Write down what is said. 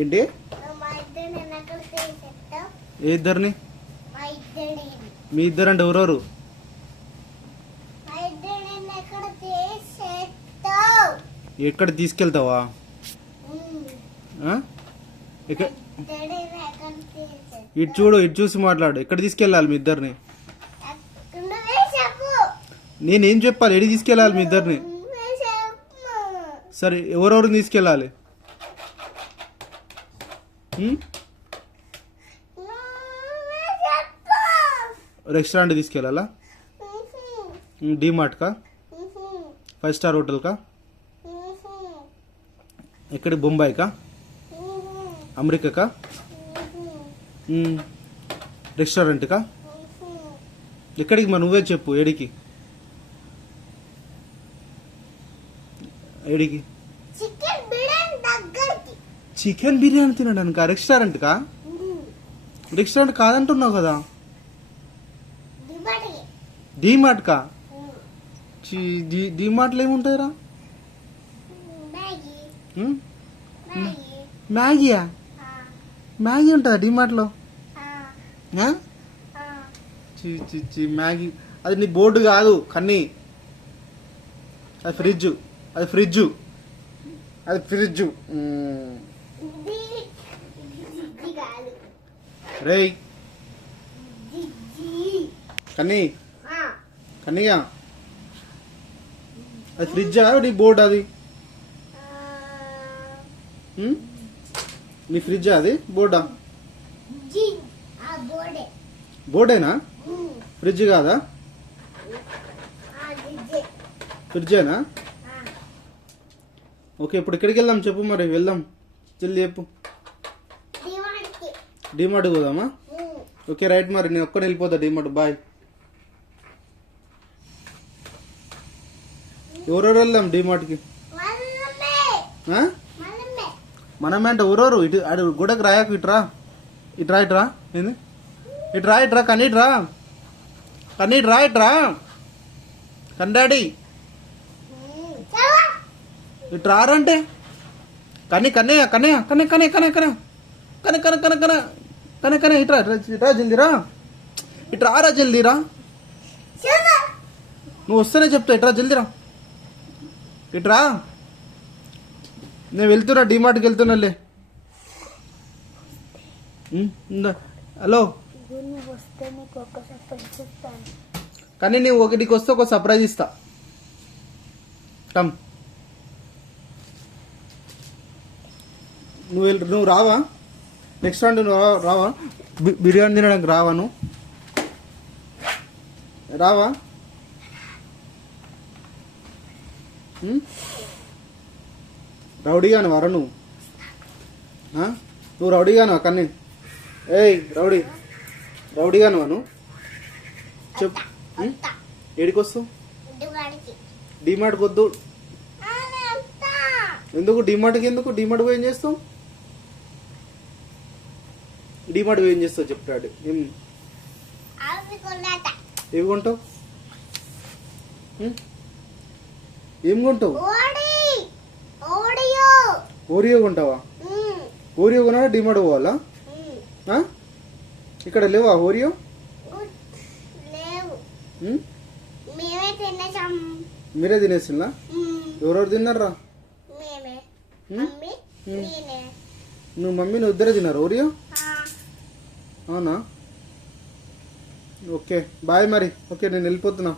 ఏంటి ఏ ఇద్దరిని? మీ ఇద్దరు అంటే ఎవరెవరు? ఎక్కడ తీసుకెళ్తావా? ఇటు చూడు, ఇటు చూసి మాట్లాడు. ఎక్కడ తీసుకెళ్ళాలి మీ ఇద్దరిని? నేనేం చెప్పాలి? ఎడి తీసుకెళ్ళాలి మీ ఇద్దరిని? సరే, ఎవరెవరిని తీసుకెళ్ళాలి? రెస్టారెంట్ తీసుకెళ్ళాలా? డీమార్ట్కా? 5 స్టార్ హోటల్కా? ఎక్కడి? బొంబాయికా? అమెరికాకా? రెస్టారెంట్కా? ఎక్కడికి? మరి నువ్వే చెప్పు. ఏడికి? ఏడికి? చికెన్ బిర్యానీ తినడానికా? రెస్టారెంట్కా? రెస్టారెంట్ కాదంటున్నావు కదా. డీమార్ట్కా? డీమార్ట్లో ఏముంటాయిరా? మ్యాగీయా? మ్యాగీ ఉంటుందా డీమార్ట్లో? మ్యాగీ అది నీ బోర్డు కాదు కన్నీ. అది ఫ్రిడ్జ్. అది ఫ్రిడ్జ్. అది ఫ్రిడ్జ్. రేయ్ కన్నీ, కన్నీగా అది ఫ్రిడ్జా నీ బోర్డు? అది నీ ఫ్రిడ్జా? అది బోర్డా? బోర్డేనా? ఫ్రిడ్జ్ కాదా? ఫ్రిడ్జేనా? ఓకే, ఇప్పుడు ఎక్కడికి వెళ్దాం చెప్పు. మరి వెళ్దాం, జల్దీ చెప్పు. డీమార్ట్ పోదామా? Okay right. మరి నేను ఒక్కడే వెళ్ళిపోతా డీమార్ట్. బాయ్. ఎవరెవరు వెళ్దాం డీమార్ట్కి? మనమే అంటే ఎవరెవరు? ఇటు అడు గోడకు రాయకు. ఇట్రా, ఇట్రా, ఇట్రా. ఏంది? ఇట్రా, ఇట్రా. కన్నీట్రా, కన్నీట్రా, ఇట్రా. కండాడి ఇట్రారంటే కన్నీ, కన్నయ్య, కన్నయ్య, కన్నయ్య, కన్నయ్య, కన్నయ్య, కన్నయ్య, కన్నయ్య, కన్నయ్య, కన్నయ్య, కన్నయ్య, కన్నయ్య, కన్నయ్య. ఇట్రా, ఇట్రా, జల్దీరా. ఇట్రారా, జల్దీరా. నువ్వు వస్తేనే చెప్తా. ఇట్రా, జల్దీరా. ఇట్రా. నేను వెళ్తున్నా, డీమార్ట్కి వెళ్తున్నాలే. హలో, కానీ నువ్వు ఒకటికి వస్తే ఒక సర్ప్రైజ్ ఇస్తా. కమ్. నువ్వు రావా? నెక్స్ట్ రాండి. నువ్వు రావా? బిర్యానీ తినడానికి రావా? నువ్వు రావా? రౌడీగాను వర నువ్వు? నువ్వు రౌడీగాను కన్నీ? ఏయ్ రౌడీ, రౌడీగాను నువ్వు? చెప్పు. ఏడికి వస్తావు? డీమార్ట్కి వద్దు. ఎందుకు డీమార్ట్కి? ఎందుకు డీమార్ట్ పోయి ఏం చేస్తావు? డీమార్ట్ పోయి ఏం చేస్తావు చెప్తాడు. ఏమి కొంటావు? ఏం కొంటావు? ఓరియో కొంటావా? ఓరియో కొనా? డీమార్ట్ పోవాలా? ఇక్కడ లేవా ఓరియో? మీరే తినేసినా? ఎవరెవరు తిన్నారా? నువ్వు మమ్మీ నువ్వు ఇద్దరే తిన్నారు ఓరియో? అవునా? ఓకే బాయ్ మరి. ఓకే నేను వెళ్ళిపోతున్నా.